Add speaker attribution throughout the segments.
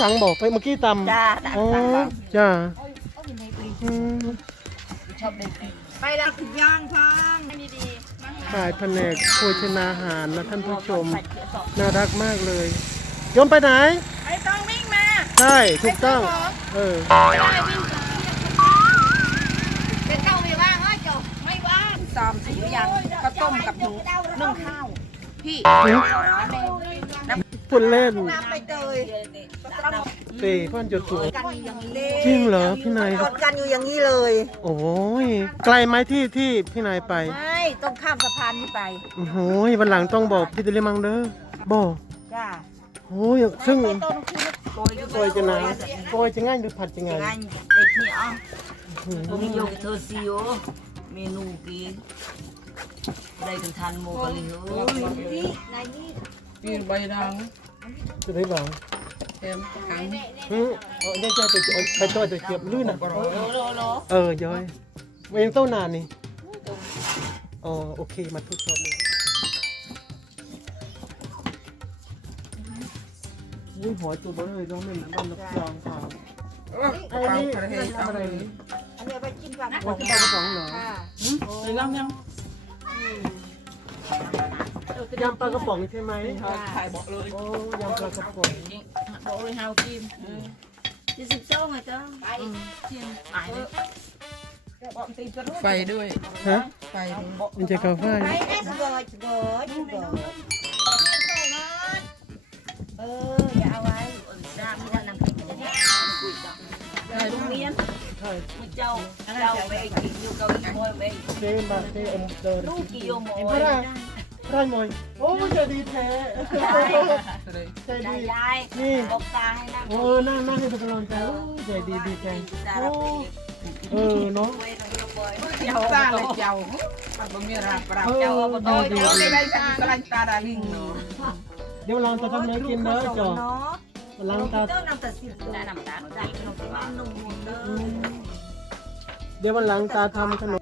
Speaker 1: สั่งบอกไปเมื่อกี้ตำ จ้าสัจ้า
Speaker 2: ไปลกย่างฟังไม่ดี
Speaker 1: ขายแผนกโภชนาหารนะท่านผู้ชมน่ารักมากเลยยมไปไหน
Speaker 2: ไอต้องวิ่งมา
Speaker 1: ใช่ถูกต้อง เออ
Speaker 2: เป็นเจ้าไม่ว่างเว่าจบไม่ว่างสามสิบอย่างก็ต้มกับหนูนึ่งข้าว พี่
Speaker 1: ฝุ่เล่นเตะเพื่อนจุดถูกจริงเหรอพี่นายก
Speaker 2: ดกันอยู่อย่างนี้เลย
Speaker 1: โอ้ยไกลไหมที่ที่พี่นายไป
Speaker 2: ไม่ต้องข้ามสะพานที่ไป
Speaker 1: โอ้โหวันหลังต้องบอกพี่ตุลีมังเด้อบอกจ้าโอ้ยซึ่งโอยโอยจะนานโอยจะง่ายหรือผัดจะง่า
Speaker 2: ยเด็กนี่อ่ะผมยกเธอซีโอเมนูกินได้กันทานโมกันเลยเฮ้ยนี่นี่
Speaker 3: ปีนใบดัง
Speaker 1: จะได้หรื xem cắn ừ. ừ. Thôi cho tôi kiếm lưu nè Ờ rồi Mày tao nà nè Ờ ok mình Nhưng hỏi chú bố hơi rong mình Bạn lập tròn thảo
Speaker 3: Ờ, ăn đi, ăn đi,
Speaker 1: ăn đi, ăn đi, ăn ăn đi, ăn đi, ăn đi, ăn
Speaker 3: đi, ăn đi, ยำปลากระป๋องใช่ไหมใช่ถ่ายบอกเลย
Speaker 1: โอ้ยำปลากระป๋อง
Speaker 2: บอกเลยฮาวกินจะสิบโซ่ไงจ้าไปเทียน
Speaker 4: ไฟด้วยฮะไฟ
Speaker 1: มันจะกาแฟไฟ
Speaker 2: แอสโกดโกดโกดเอออย่าเอาไว้ลูกเมียนเจ้าเจ้าเบกิโยเกาอิโมเบกิ
Speaker 1: เซมาเซอมเต
Speaker 2: อร์ลูกกิโยโมเบ
Speaker 1: กิ rồi mồi ôi trời đi thế trời đi lại nè ô na na thì được rồi trời trời đi đi thế ô dạ, oh, uh, oh, oh. ừ nó
Speaker 2: ta <Ở.
Speaker 3: đá coughs> là chào mà bông mía ra bà chào bà tôi chào cái này chào cái này ta đã linh nó
Speaker 1: điều làm cho con lấy kim đó cho làm ta เดี๋ยววันหลังตาทำขนม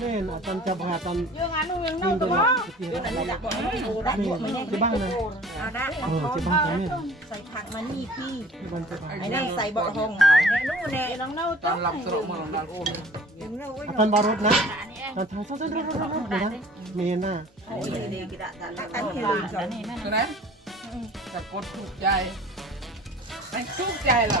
Speaker 1: เนี่ยตอนจะพาตอน
Speaker 2: ยังงานนู่นยังนั่งตกันรบ้างนน้จะบ้างเลยใส่ผักมานี่พี่ไอ้นนนั่นใส่บ่อหงไอ้นู่นแน่น้องเน่า
Speaker 3: ต้องตอนรับสนลมาลงดังโอ้
Speaker 1: ยตอนบอรุษนะเมียน่าจ
Speaker 3: นกดถูกใจไม่ถูนใจหรอ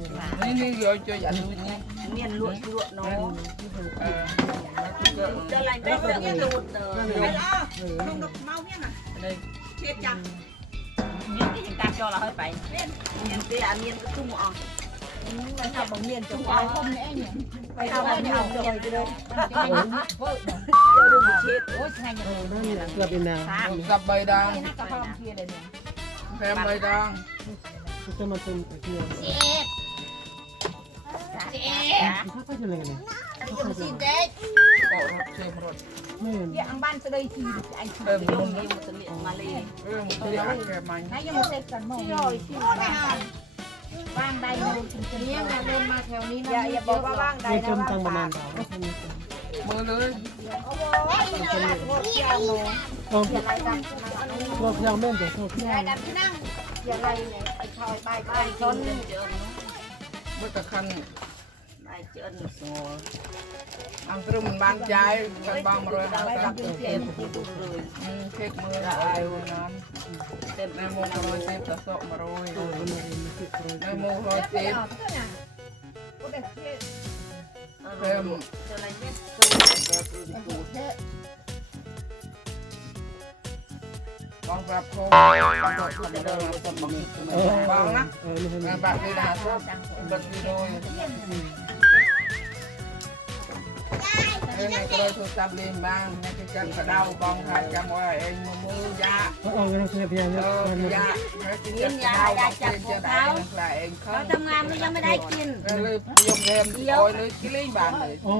Speaker 3: nhưng mà cho dặn luôn nha
Speaker 2: miền luộn luộn nó chờ lại đây không biết được không được mau nha à? đây chết chắc những cái gì ta cho là hơi phải miền kia à miền cái trung ương cái nào bằng miền trung ương không nhẽ nhỉ Hãy subscribe cho kênh Ghiền Mì Gõ
Speaker 1: Để
Speaker 3: không bỏ lỡ
Speaker 1: những video hấp dẫn ខ្ញុំទាំងប៉ុន្មានមើលលើអូយខ្ញុំ
Speaker 3: ឡាក់ហូត
Speaker 1: យ៉ា
Speaker 2: ងណាខ្ញុំខ្ញុំមិនដឹងខ្ញុំ
Speaker 3: ដាក់ឆ្នាំងយ៉ាង
Speaker 2: ណាឲ្យឆោយបាយបាយជន់មើលតែខាន់ែកជិនស្ងល់
Speaker 3: អង្គរមិនបានចាយបាន150ដាក់ទៅគេទៅទូរួយគេមើលដាក់ឲ្យហ្នឹងតែបានមកមកទេប្រសក100ទៅមកមកទៅហើយមកហត់ទេអឺចូលឡាញ៉េចូលបងប្រាប់គាត់ថាខ្ញុំមិ
Speaker 1: នមាន
Speaker 3: បងណាបាក់គេដាក់ទៅចាំគាត់ទៅឯងត្រូវទៅចាប់លេងបានអ្នកចាត់កដៅបងខាត់ចាំអើយឯងមើលមើលយ៉ា
Speaker 1: អូអងរបស់ខ្ញុំភាយ
Speaker 3: ៉ាមា
Speaker 2: នយ៉ាយ៉ាចាប់ពូថៅខ្លាឯងខំតាមងាមនេះយ៉ាមិនដៃគៀន
Speaker 3: លើខ្ញុំហែមអោយលើគេលេងបានអ
Speaker 1: ូ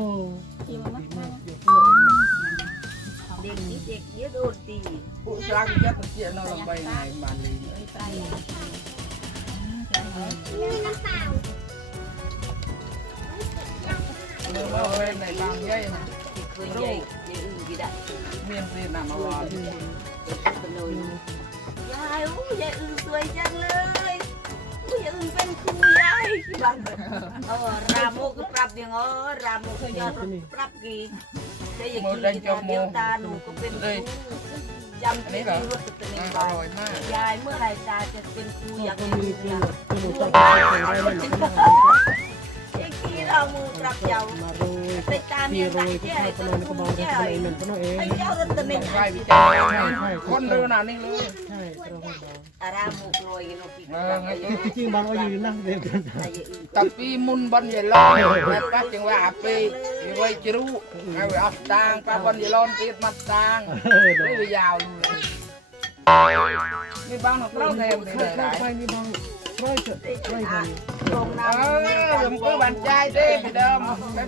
Speaker 1: ព
Speaker 3: ួកស្លាគេទៅជានៅលំបីណាបានលេងអីប្រៃអឺខ្ញុំនឹងសាยา
Speaker 2: ยอู้ยายอึ้งสวยจังเลยอู้ยายอึ้งเป็นครูยายบ้านเออรามุกปรับอย่างอ๋อรามุกยอดปรับกี่ได้ยินกี่ยายเมื่อไหร่ตาจะเป็นครูอย่างนี้ยายเมื่อไหร่ตาจะเป็นครูอย่างนี้អមូត្រាប់ចៅមករួយតែតាមានតែជាឲ្យទៅក្បងរត់ទៅនឹងនោះអេហើយចៅរត់ទៅនឹងហើយ
Speaker 3: ខ្លួនលឿនអានេះលឿនហើយត្រ
Speaker 2: ូវហើយបងអារ៉ាមូរួយនោះពីហ្ន
Speaker 1: ឹងហើយទីជាងបានអុយណាស់ទេ
Speaker 3: តាពីមុនបនយឡនបែបស្ទាំងវាអាពេវិយជ្រូហើយអស់តាំងប៉ាបនយឡនទៀតមកតាំងនេះវាយ៉ាវនេះបងមកប្រោតតែម
Speaker 1: ិនដែរនេះបងប្រោតទៅប្រោត
Speaker 3: ទៅខ្ញុំគឺបានចាយទេពីដើម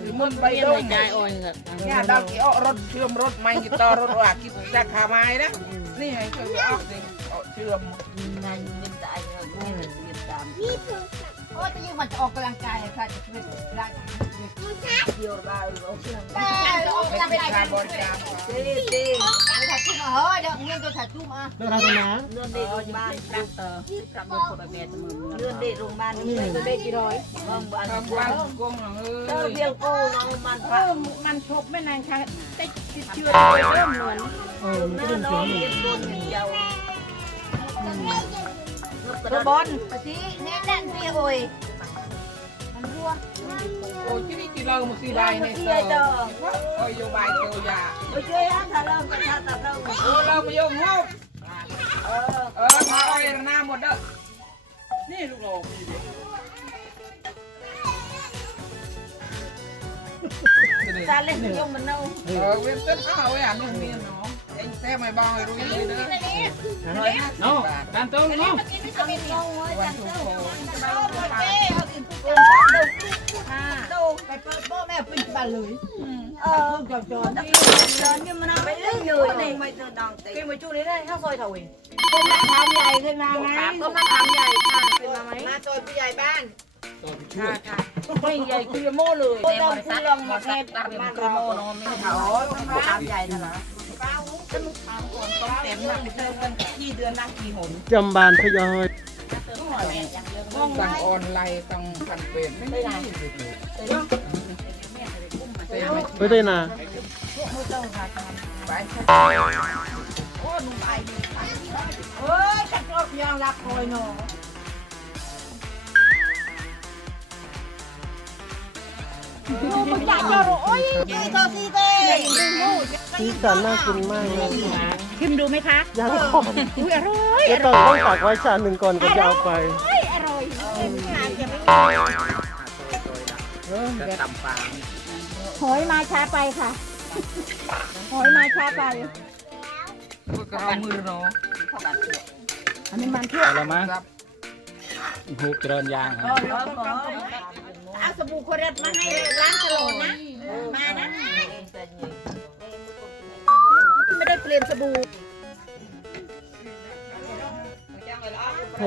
Speaker 3: ពីមុន3ដងចាយអូនគេដល់គេអក់រត់ឈឿមរត់ម៉ៃគេតរត់អាគិតចាក់ខាម៉ៃណានេះហើយជួយអស់ទេអក់ឈឿមណាញ់នេះតែអី
Speaker 2: នេះទៀតតាមអត់ទៅយឺមកអស់កលាំងកាយហើយខ្លាចខ្លួនខ្លាច
Speaker 3: ខ្លួនខ្លាចយោរបស់អស់ខ្លាំងកាយអស់កលាំងកាយទេ
Speaker 2: ទេអើយដល់មានទៅថាទុំអើដល់ថាទុំណាលឿនទេរងបាន5ទៅ5មុខបែបតែមួយលឿនទេរងបានពេកពេក200
Speaker 3: បងបានគង់គង់អើ
Speaker 2: ទៅវាងគូងមិនបានមុខមិនឈប់មិនណាខាតិចទៀតជឿរឿងមួយអូ
Speaker 1: មានជឿមួយទៅយក
Speaker 2: ទៅបនបាទនេះដាក់វាហួយ
Speaker 3: Ô ừ. ừ, chị đi chị lơ một xí bài một này sơ Ôi vô bài kêu dạ
Speaker 2: Ô chị ơi thả lơ một xí thả
Speaker 3: lơ một xí Ô lơ ừ, một dùng không Ờ Ờ thả ơi là nam một đợt Nhi lúc nào ừ. ừ. ừ.
Speaker 2: ừ. không gì vậy Sao lên dùng mà nâu
Speaker 3: Ờ quên tất hảo ấy ảnh không miên nó เซ่ไม่บองเลยรู้ยังไง
Speaker 1: เนอน้องจันทร์น้อง
Speaker 2: เออจอดจอดนี่ไม่เจอดังกินมาชูเลยได้ถ้าซอยถาวรก็มาทำใหญ่ขึ้นมาไหมมาซอยผู้ใหญ่บ้านไม่ใหญ่คือโม่เลยเต็มบริษัทหมดแม่ตามมันโม่น้องไม่เขาทำใหญ่นะต
Speaker 1: ้องบานพยอย
Speaker 3: ต้องสั่งออนไลน์ต้องสั่งเปลี่ยนไม่ได้
Speaker 1: ไม่ได้นะไปโอ้ย
Speaker 2: หนุ่มไปเลยเฮ้ยจะชอบยังรักคอยเนาะ Hãy subscribe cho kênh Ghiền Mì Gõ Để không bỏ lỡ
Speaker 1: những video hấp dẫn สีสันน่ากินมากเลยชิมดูไหมคะยาวก่อน
Speaker 2: อุ้ยอร่อยไม่
Speaker 1: ต้องต้องตักไว้ชาหนึ่งก่อนก็ยาวไป
Speaker 2: อร่อยอร่อยจะตำปลาหอยมาช้าไปค่ะหอยมาช้าไป
Speaker 3: แล้ว ก็เอามือเนาะ
Speaker 2: อันนี้มันเท่าไ
Speaker 1: หร่มาหกเดลือยางครับ
Speaker 2: เอาสบู่โคเรตมาให้ล้าง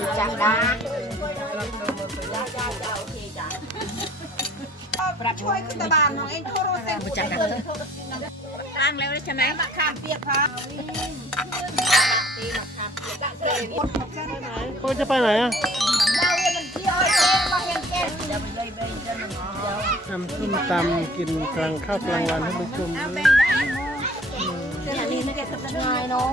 Speaker 2: จจังนะประช่วยคุนตาบานน้องเองโทรเซนจังตั้งแล้วใช่ไหมข้ามเปียกครับ
Speaker 1: คนจะไปไหนอ่ะเทำซุ้มตำกินกลางข้าวกลางวันให้ผู้ชมเป็นอะไง
Speaker 2: น้อง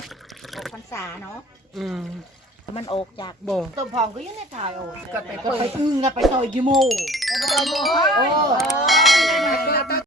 Speaker 2: ันสาเนาะ อืม มันอกจากบ่ต้มพองก็ยังไม่ถ่ายโอ้ก็ไปก็ไปอึ้งอะไปต่อยกี่โมโอ้